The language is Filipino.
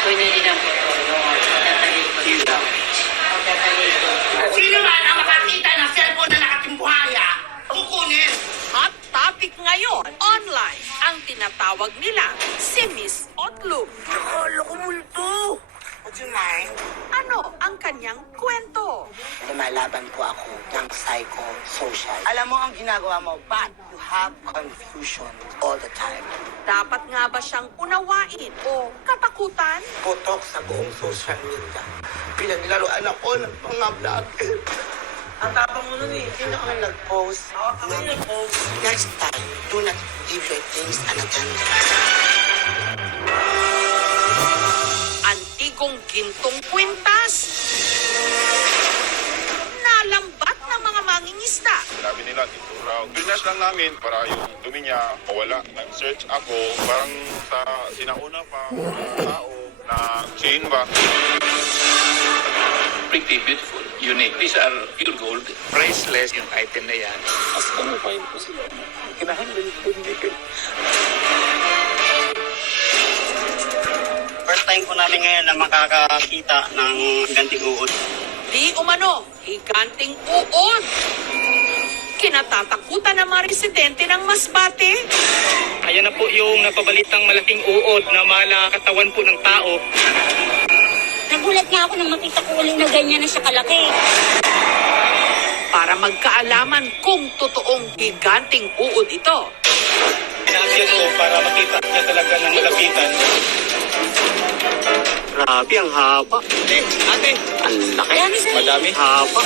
Pwede din ang photo. Magtatalikod. Magtatalikod. Sino man ang makakita ng cellphone na nakatimbuhaya? Kukunin! Hot topic ngayon, online, ang tinatawag nila si Miss Otlum. Nakala ko multo! Would you mind? Ano ang kanyang kwento? Lumalaban po ako ng psychosocial. Alam mo ang ginagawa mo, but you have confusion all the time. Dapat nga ba siyang unawain o katakutan? Putok sa buong social media. Pinaglaruan ako ng mga vlogger. Ang tapang mo nun eh. Sino ang nag-post? Ako yung nag-post. Next time, do not give your things an agenda. Antigong gintong kwintas. Nalambat ng mga mangingisda. Sabi nila, dito raw. Pinas lang namin para yung dumi niya mawala. Nag-search ako, parang sa sinauna pa, tao na chain ba. Pretty beautiful, unique. These are pure gold. Priceless yung item na yan. As ano pa yun po sila? Kinahandle ko hindi kayo. First time po namin ngayon na makakakita ng ganting uod. Di umano, higanting uod. Kinatatakutan ng mga residente ng Masbate. Ayan na po yung napabalitang malaking uod na malakatawan po ng tao. Nagulat nga ako nang makita ko uling na ganyan na siya kalaki. Para magkaalaman kung totoong higanting uod ito. Inakyat ko para makita niya talaga ng malapitan. Grabe, ang haba. Ate, Ang laki. Dami sa madami. Haba.